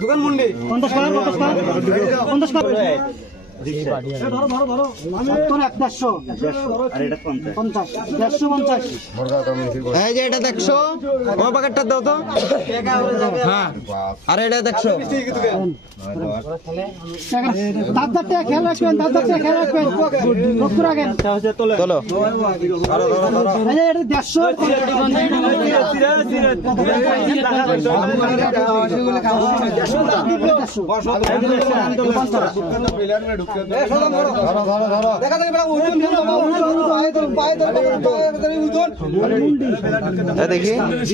দোকান মুন্ডি 50 টাকা 50 টাকা ধরো ধরো ধরো আমি 150 আর এটা 50 150 এই যে এটা 100 ও প্যাকেটটা দাও তো হ্যাঁ আর এটা 100 দাঁত দাঁত খেয়াল রাখবেন দাঁত দাঁত খেয়াল রাখবেন লক্ষ্য রাখেন চলো ধরো ধরো এই যে এটা 150 দেখি